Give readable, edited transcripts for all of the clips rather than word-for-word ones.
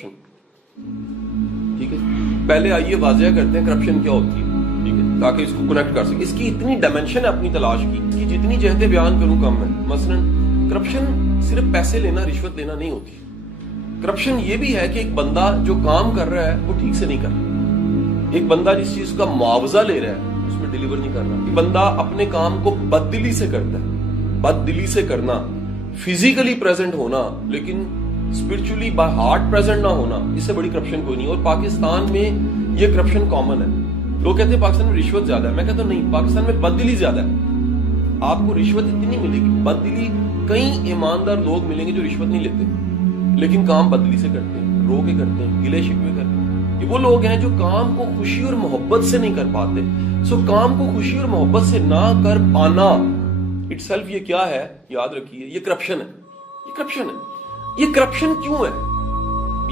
Corruption. ठीक है, पहले आइए वाज़ह करते हैं करप्शन क्या होती है, ठीक है, ताकि इसको कनेक्ट कर सके। इसकी इतनी डायमेंशन है अपनी तलाश की कि जितनी जहते बयान करूं कम है। मसलन करप्शन सिर्फ पैसे लेना, रिश्वत लेना नहीं होती। करप्शन ये भी है कि एक बंदा जो काम कर रहा है वो ठीक से नहीं कर रहा, एक बंदा जिस चीज का मुआवजा ले रहा है उसमें डिलीवर नहीं कर रहा, एक बंदा अपने काम को बददिली से करता है। बददिली से करना, फिजिकली प्रेजेंट होना लेकिन स्पिरिचुअली बाय हार्ट प्रेजेंट ना होना, इससे बड़ी करप्शन कोई नहीं। और पाकिस्तान में ये करप्शन कॉमन है। लोग कहते हैं पाकिस्तान में रिश्वत ज्यादा है, मैं कहता हूं नहीं, पाकिस्तान में बददिली ज्यादा है। आपको रिश्वत इतनी नहीं मिलेगी, बददिली कई ईमानदार लोग मिलेंगे जो रिश्वत नहीं लेते लेकिन काम बदली से करते हैं, रो के करते हैं, गिले शिकवे करते हैं। ये वो लोग हैं जो काम को खुशी और मोहब्बत से नहीं कर पाते। सो काम को खुशी और मोहब्बत से ना कर पाना इटसेल्फ ये क्या है, याद रखिए, ये करप्शन है। ये करप्शन है। ये करप्शन क्यों है,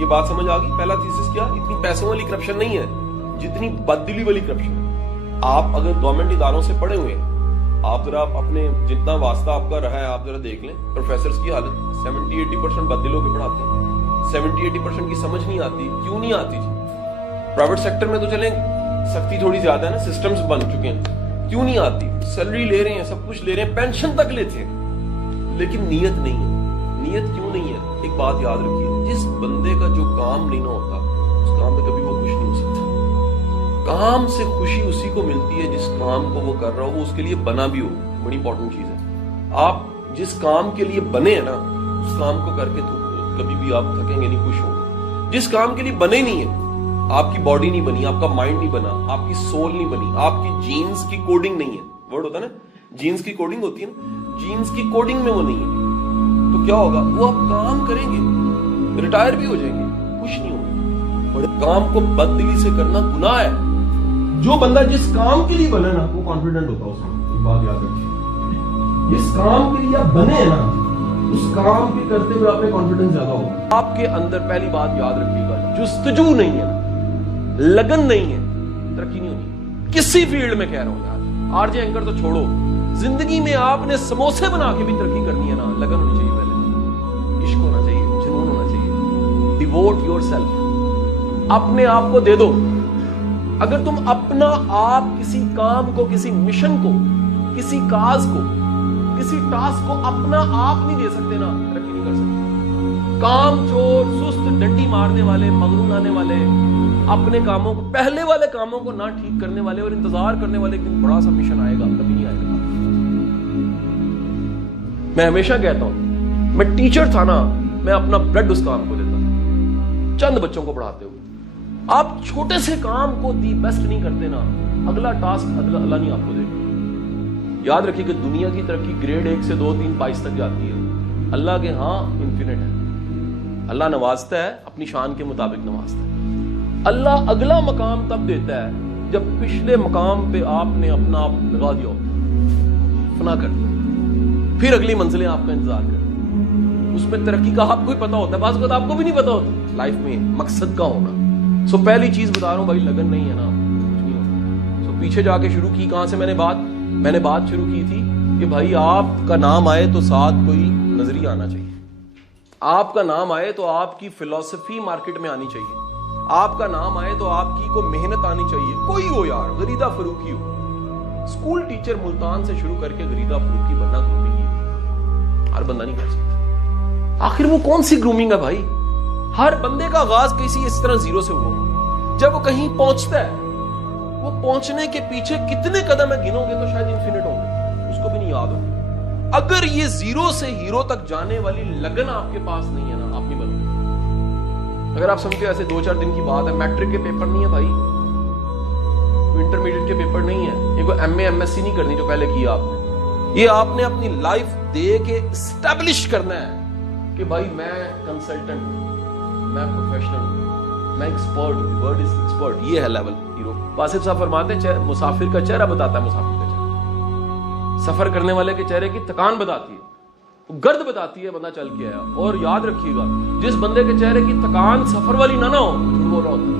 ये बात समझ आ गई। पहला थीसिस क्या, इतनी पैसों वाली करप्शन नहीं है जितनी बददिली वाली करप्शन है। आप अगर गवर्नमेंट इदारों से पढ़े हुए हैं, आप जरा अपने जितना वास्ता आपका रहा है आप जरा देख लें। प्रोफेसर्स की हालत 70-80% बददिलों के पढ़ाते हैं, 70-80% की समझ नहीं आती। क्यों नहीं आती जी? प्राइवेट सेक्टर में तो चलें सख्ती थोड़ी ज्यादा है ना, सिस्टम्स बन चुके हैं। क्यों नहीं आती? सैलरी ले रहे हैं, सब कुछ ले रहे हैं, पेंशन तक लेते हैं, लेकिन नीयत नहीं है। नीयत क्यों नहीं है? एक बात याद रखिए, जिस बंदे का जो काम नहीं ना होता उस काम में कभी वो खुश नहीं हो सकता। काम से खुशी उसी को मिलती है जिस काम को वो कर रहा हो वो उसके लिए बना भी हो। बड़ी इंपॉर्टेंट चीज है। आप जिस काम के लिए बने हैं ना उस काम को करके तो कभी भी आप थकेंगे नहीं, खुश होंगे। जिस काम के लिए बने नहीं है, आपकी बॉडी नहीं बनी, आपका माइंड नहीं बना, आपकी सोल नहीं बनी, आपकी जीन्स की कोडिंग नहीं है। वर्ड होता है ना, जीन्स की कोडिंग होती है ना, जीन्स की कोडिंग में वो नहीं है, तो क्या होगा? वो आप काम करेंगे, रिटायर भी हो जाएंगे, खुश नहीं होंगे। और काम को बददिली से करना गुनाह है। जो बंदा जिस काम के लिए बना ना वो कॉन्फिडेंट होता है उसमें। एक बात याद रखिए, जिस काम के लिए आप बने हैं ना उस काम के करते हुए आपने कॉन्फिडेंस ज्यादा होगा। आपके अंदर पहली बात याद रखिएगा, जुस्तजू नहीं है ना, लगन नहीं है, तरक्की नहीं होनी किसी फील्ड में। कह रहा हूं यार, आरजे एंकर तो छोड़ो, जिंदगी में आपने समोसे बना के भी तरक्की करनी है ना, लगन होनी चाहिए, पहले इश्क होना चाहिए, जुनून होना चाहिए। डिवोट योरसेल्फ, अपने आप को दे दो। अगर तुम अपना आप किसी काम को, किसी मिशन को, किसी काज को, किसी टास्क को अपना आप नहीं दे सकते ना, तरक्की नहीं कर सकते। काम चोर, सुस्त, डंडी मारने वाले, मगरून आने वाले, अपने कामों को, पहले वाले कामों को ना ठीक करने वाले और इंतजार करने वाले, एक दिन बड़ा सा मिशन आएगा, कभी नहीं आएगा। मैं हमेशा कहता हूं, मैं टीचर था ना, मैं अपना ब्लड उस काम को देता, चंद बच्चों को पढ़ाते हुए। आप छोटे से काम को दी बेस्ट नहीं करते ना, अगला टास्क अल्लाह नहीं आपको देगा। याद रखिए कि दुनिया की तरक्की ग्रेड 1 से 2, 3, 22 तक जाती है, अल्लाह के हां इंफिनिट है। अल्लाह नवाजता है, अपनी शान के मुताबिक नवाजता है। अल्लाह अगला मकाम तब देता है जब पिछले मकाम पे आपने अपना आप लगा दिया, फना कर दिया, फिर अगली मंजिलें आपका इंतजार कर। उसमें तरक्की का आपको ही पता होता है, बात आपको भी नहीं पता होता। लाइफ में मकसद का होना। सो पहली चीज बता रहा हूं भाई, लगन नहीं है ना कुछ नहीं होता। सो पीछे जाके शुरू की, कहां से मैंने बात शुरू की थी कि भाई आपका नाम आए तो साथ कोई नजरिया आना चाहिए। आपका नाम आए तो आपकी फिलॉसफी मार्केट में आनी चाहिए। आपका नाम आए तो आपकी को मेहनत आनी चाहिए। कोई हो यार, गरीदा फरूकी हो, स्कूल टीचर मुल्तान से शुरू करके गरीदा फरूकी बनना ग्रूमिंग है, हर बंदा नहीं कर सकता। आखिर वो कौन सी ग्रूमिंग है भाई? हर बंदे का आगाज किसी इस तरह जीरो से हुआ। जब वो कहीं पहुंचता है, वो पहुंचने के पीछे कितने कदम है गिनोगे तो शायद इंफिनिट होंगे, उसको भी नहीं याद होगा। अगर ये जीरो से हीरो तक जाने वाली लगन आपके पास नहीं है ना, आप नहीं बनोगे। अगर आप समझते हो ऐसे 2-4 दिन की बात है, मैट्रिक के पेपर नहीं है भाई, इंटरमीडिएट के पेपर नहीं है, ये कोई MA MSc नहीं करनी जो पहले किया आपने। ये आपने अपनी लाइफ दे के एस्टैब्लिश करना है कि भाई मैं कंसल्टेंट हूं, मैं प्रोफेशनल हूं, मैं एक्सपर्ट हूं। वर्ड इज एक्सपर्ट, ये है लेवल हीरो। वासिफ साहब फरमाते हैं मुसाफिर का चेहरा बताता है मुसाफिर का चेहरा, सफर करने वाले के चेहरे की थकान बताती है, गर्द बताती है बंदा चल के आया। और याद रखिएगा, जिस बंदे के चेहरे की थकान सफर वाली ना हो, झूठ बोल रहा होता है।